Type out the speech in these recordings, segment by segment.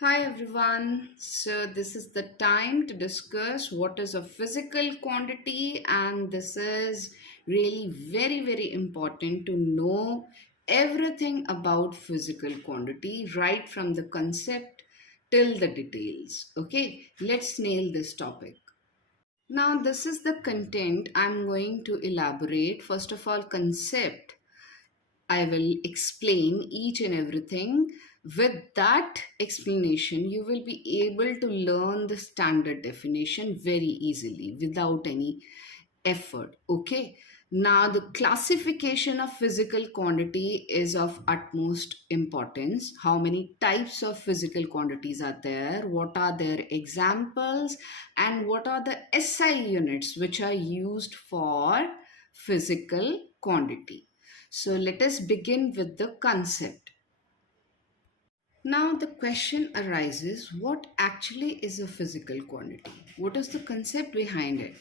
Hi everyone. So this is the time to discuss what is a physical quantity, and this is really very important to know everything about physical quantity right from the concept till the details. Okay, let's nail this topic. Now this is the content I'm going to elaborate. First of all, concept I will explain each and everything. With that explanation, you will be able to learn the standard definition very easily without any effort. Okay. Now, the classification of physical quantity is of utmost importance. How many types of physical quantities are there? What are their examples? And what are the SI units which are used for physical quantity? So let us begin with the concept. Now the question arises, what actually is a physical quantity? What is the concept behind it?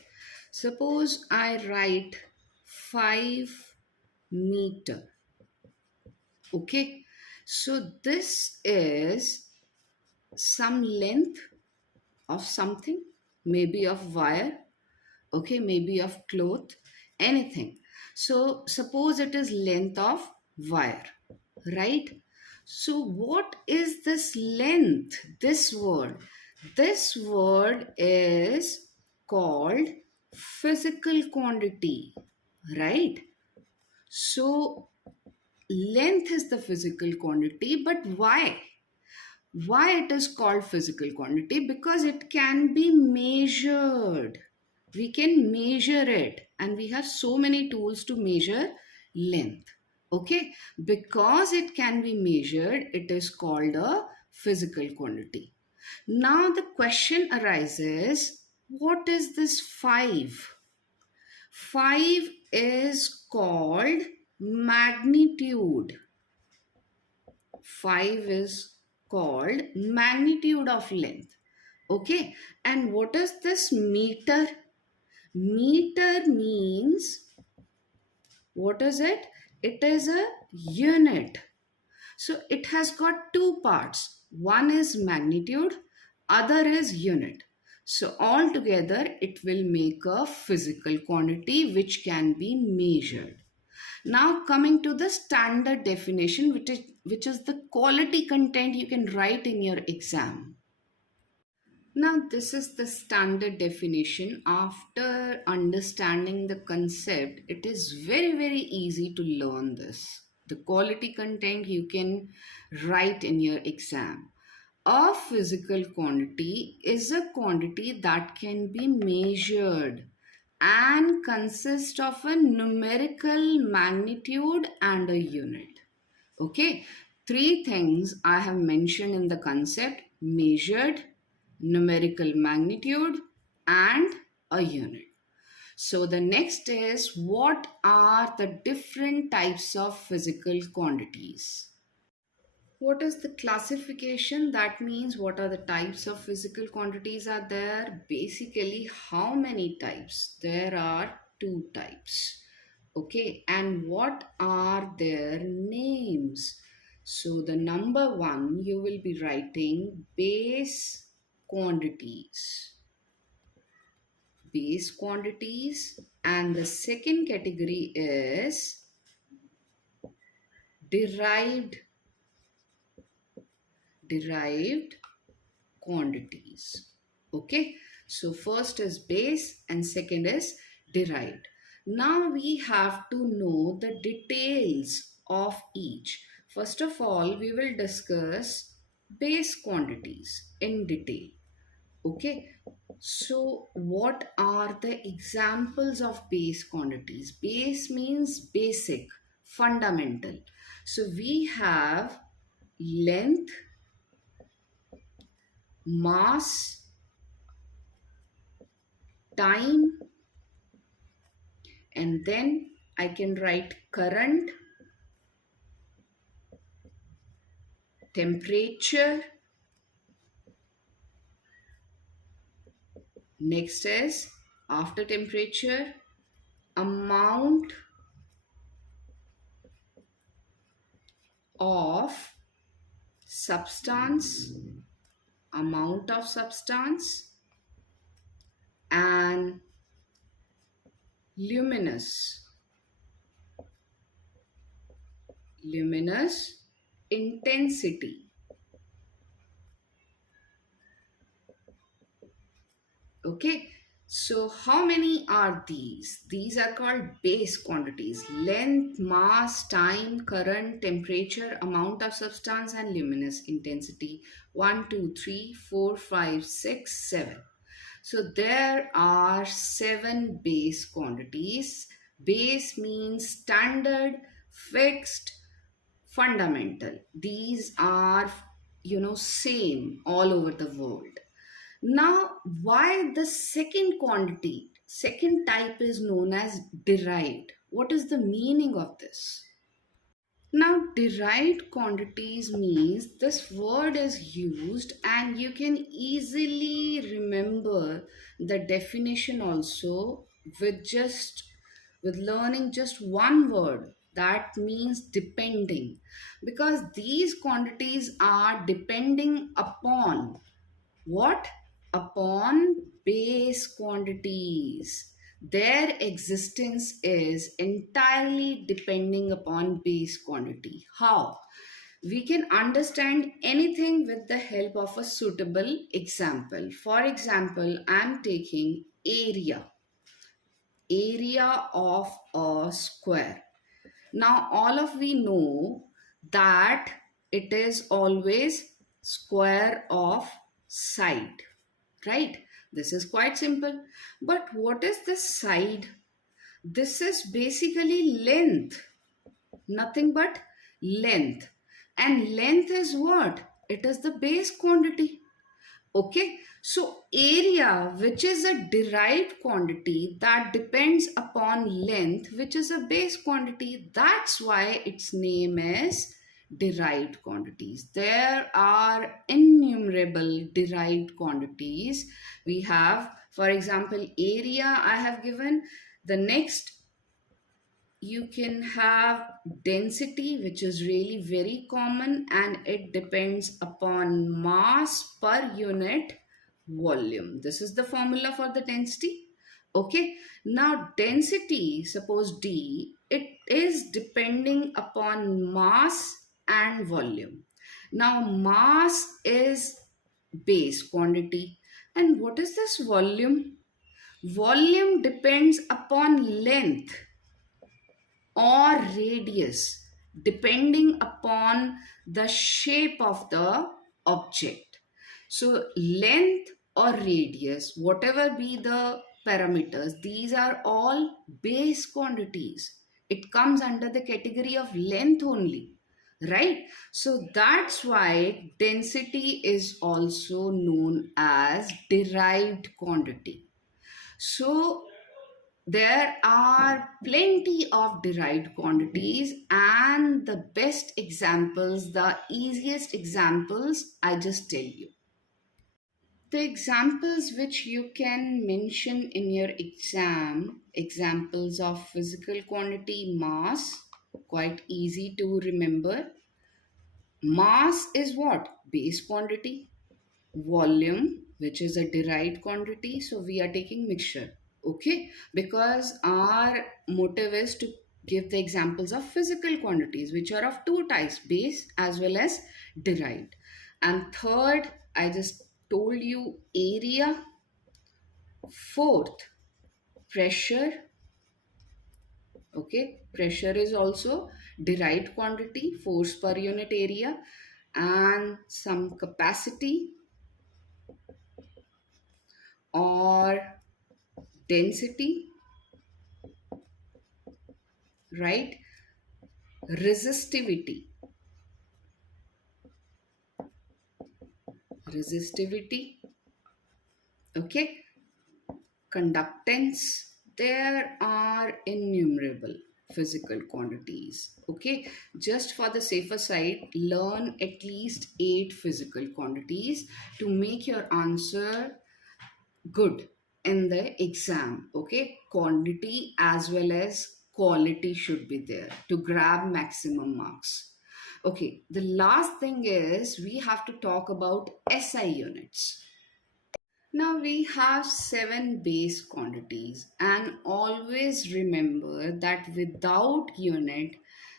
Suppose I write 5 meter. Okay. So this is some length of something, maybe of wire, okay, maybe of cloth, anything. So suppose it is length of wire, right? So what is this length? This word is called physical quantity, right? So length is the physical quantity, but why it is called physical quantity? Because it can be measured. We can measure it, and we have so many tools to measure length. Okay, because it can be measured, it is called a physical quantity. Now the question arises, what is this 5? 5 is called magnitude. 5 is called magnitude of length. Okay, and what is this meter? Meter means, what is it? It is a unit. So it has got two parts. One is magnitude, other is unit. So altogether it will make a physical quantity which can be measured. Now coming to the standard definition, which is the quality content you can write in your exam. Now this is the standard definition. After understanding the concept, it is very easy to learn this. The quality content you can write in your exam. A physical quantity is a quantity that can be measured and consist of a numerical magnitude and a unit. Okay, three things I have mentioned in the concept: measured, numerical magnitude, and a unit. So the next is, what are the different types of physical quantities? What is the classification? That means what are the types of physical quantities are there? Basically, how many types? There are two types. Okay, and what are their names? So the number one, you will be writing base quantities. Base quantities, and the second category is derived derived quantities. Okay, so first is base and second is derived. Now we have to know the details of each. First of all, we will discuss base quantities in detail. Okay, so what are the examples of base quantities? Base means basic, fundamental. So we have length, mass, time, and then I can write current, temperature. Next is, after temperature, amount of substance, amount of substance, and luminous, luminous intensity. Okay, so how many are these? These are called base quantities: length, mass, time, current, temperature, amount of substance, and luminous intensity. One, 2, 3, 4, 5, 6, 7. So there are 7 base quantities. Base means standard, fixed, fundamental. These are, same all over the world. Now, why the second quantity, second type is known as derived? What is the meaning of this? Now, derived quantities means this word is used and you can easily remember the definition also with just with learning just one word, that means depending, because these quantities are depending upon what? Upon base quantities. Their existence is entirely depending upon base quantity. How? We can understand anything with the help of a suitable example. For example, I am taking area, area of a square. Now, all of we know that it is always square of side, right? This is quite simple. But what is this side? This is basically length, nothing but length. And length is what? It is the base quantity. Okay, so area, which is a derived quantity that depends upon length, which is a base quantity, that's why its name is derived quantities. There are innumerable derived quantities. We have, for example, area I have given. The next, you can have density, which is really very common, and it depends upon mass per unit volume. This is the formula for the density. Okay, now density, suppose D, it is depending upon mass and volume. Now mass is base quantity, and what is this volume? Volume depends upon length or radius depending upon the shape of the object. So length or radius, whatever be the parameters, these are all base quantities. It comes under the category of length only, right? So that's why density is also known as derived quantity. So there are plenty of derived quantities, and the best examples, the easiest examples, I just tell you. The examples which you can mention in your exam, examples of physical quantity: mass, quite easy to remember. Mass is what? Base quantity. Volume, which is a derived quantity, so we are taking mixture. Okay, because our motive is to give the examples of physical quantities, which are of two types: base as well as derived. And third, I just told you, area. Fourth, pressure. Okay, pressure is also derived quantity, force per unit area. And some capacity or density, right? Resistivity, resistivity, okay? Conductance. There are innumerable physical quantities. Okay, just for the safer side, learn at least 8 physical quantities to make your answer good in the exam. Okay, quantity as well as quality should be there to grab maximum marks. Okay, the last thing is we have to talk about SI units. Now we have seven base quantities, and always remember that without unit,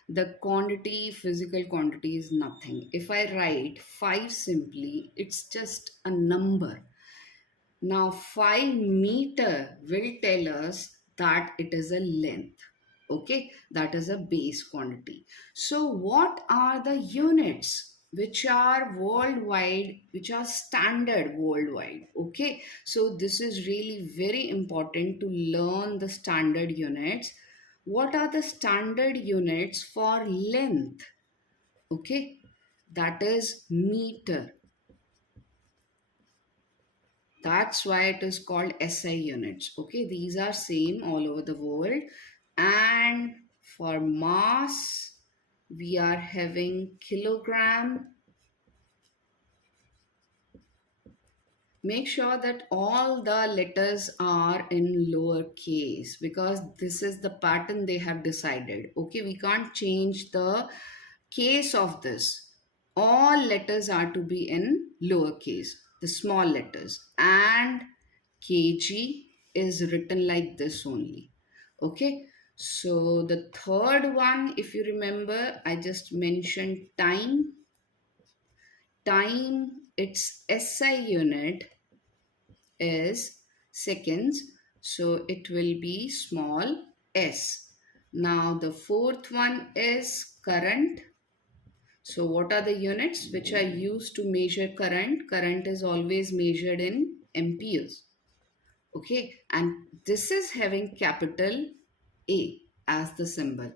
the quantity, physical quantity is nothing. If I write 5 simply, it's just a number. Now 5 meter will tell us that it is a length. Okay, that is a base quantity. So what are the units which are worldwide, which are standard worldwide? Okay, so this is really very important to learn the standard units. What are the standard units for length? Okay, that is meter. That's why it is called SI units. Okay, these are same all over the world. And for mass, we are having kilogram. Make sure that all the letters are in lower case because this is the pattern they have decided. Okay, we can't change the case of this. All letters are to be in lowercase, the small letters, and kg is written like this only. Okay, so the third one, if you remember, I just mentioned time. Time, its SI unit is seconds, so it will be small s. Now the fourth one is current. So what are the units which are used to measure current? Current is always measured in amperes. Okay, and this is having capital A as the symbol.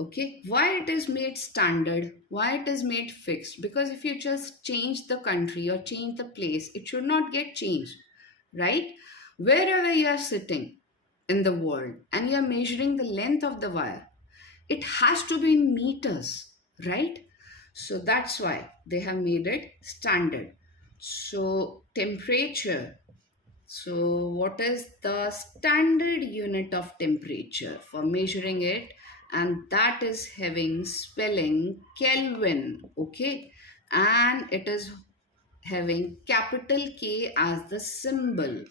Okay, why it is made standard, why it is made fixed? Because if you just change the country or change the place, it should not get changed, right? Wherever you are sitting in the world and you are measuring the length of the wire, it has to be in meters, right? So that's why they have made it standard. So temperature, so what is the standard unit of temperature for measuring it? And that is having spelling Kelvin, okay? And it is having capital K as the symbol.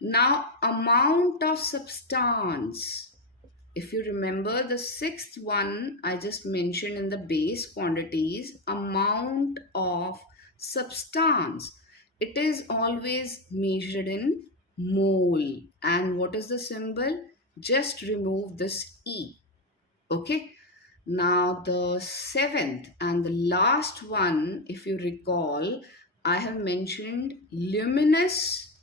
Now, amount of substance. If you remember the sixth one I just mentioned in the base quantities, amount of substance. It is always measured in mole. And what is the symbol? Just remove this E. Okay. Now the seventh and the last one, if you recall, I have mentioned luminous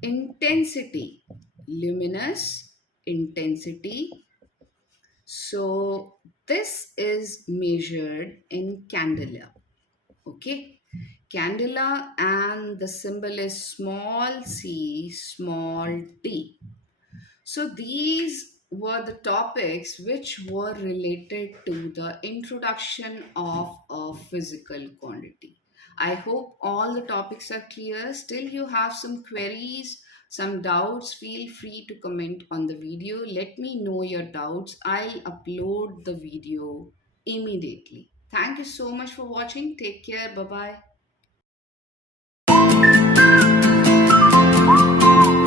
intensity. Luminous intensity. So this is measured in candela. Okay. Candela, and the symbol is small c, small d. So these were the topics which were related to the introduction of a physical quantity. I hope all the topics are clear. Still you have some queries, some doubts, feel free to comment on the video. Let me know your doubts. I'll upload the video immediately. Thank you so much for watching. Take care. Bye-bye.